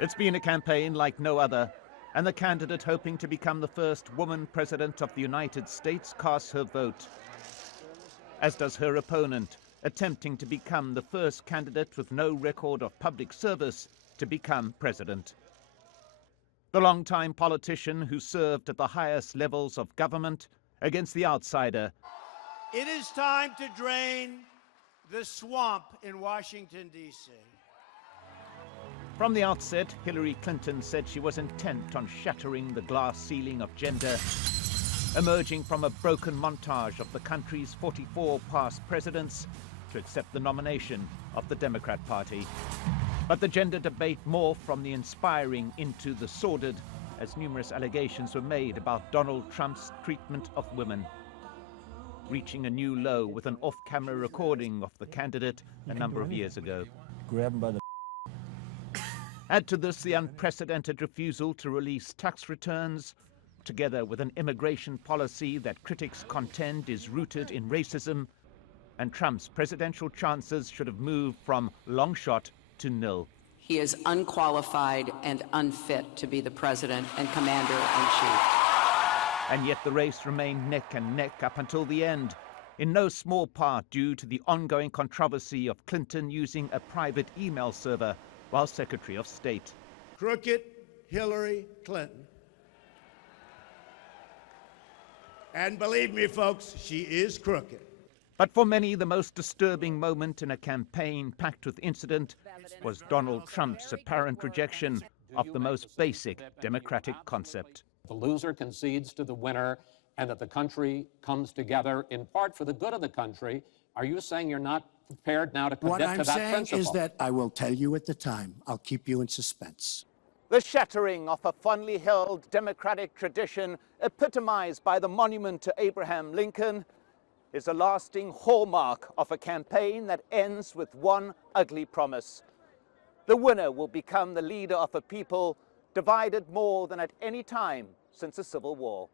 It's been a campaign like no other, and the candidate hoping to become the first woman president of the United States casts her vote, as does her opponent, attempting to become the first candidate with no record of public service to become president. The longtime politician who served at the highest levels of government against the outsider. It is time to drain the swamp in Washington, D.C. From the outset, Hillary Clinton said she was intent on shattering the glass ceiling of gender, emerging from a broken montage of the country's 44 past presidents to accept the nomination of the Democrat Party. But the gender debate morphed from the inspiring into the sordid, as numerous allegations were made about Donald Trump's treatment of women, reaching a new low with an off-camera recording of the candidate a number of years ago. Grab him by the... Add to this the unprecedented refusal to release tax returns, together with an immigration policy that critics contend is rooted in racism, and Trump's presidential chances should have moved from long shot to nil. He is unqualified and unfit to be the president and commander-in-chief. And yet the race remained neck and neck up until the end, in no small part due to the ongoing controversy of Clinton using a private email server while Secretary of State. Crooked Hillary Clinton. And believe me, folks, she is crooked. But for many, the most disturbing moment in a campaign packed with incident was Donald Trump's apparent rejection of the most basic democratic concept. The loser concedes to the winner, and that the country comes together in part for the good of the country. Are you saying you're not prepared now to commit to that principle? What I'm saying is that I will tell you at the time. I'll keep you in suspense. The shattering of a fondly held democratic tradition epitomized by the monument to Abraham Lincoln is a lasting hallmark of a campaign that ends with one ugly promise. The winner will become the leader of a people divided more than at any time since the Civil War.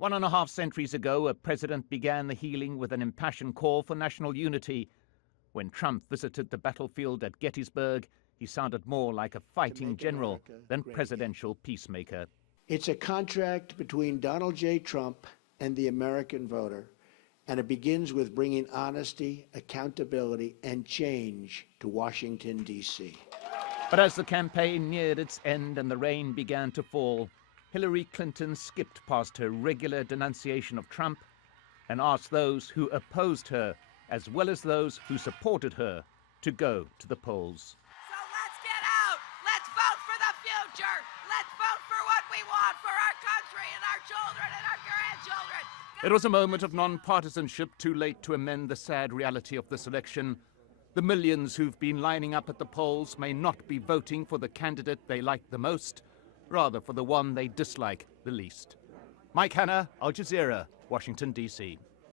1.5 centuries ago, a president began the healing with an impassioned call for national unity. When Trump visited the battlefield at Gettysburg, he sounded more like a fighting general than presidential peacemaker. It's a contract between Donald J. Trump and the American voter, and it begins with bringing honesty, accountability, and change to Washington, D.C. But as the campaign neared its end and the rain began to fall, Hillary Clinton skipped past her regular denunciation of Trump and asked those who opposed her, as well as those who supported her, to go to the polls. So let's get out! Let's vote for the future! Let's vote for what we want for our country and our children and our grandchildren! It was a moment of non-partisanship, too late to amend the sad reality of this election. The millions who've been lining up at the polls may not be voting for the candidate they like the most, rather for the one they dislike the least. Mike Hanna, Al Jazeera, Washington, D.C.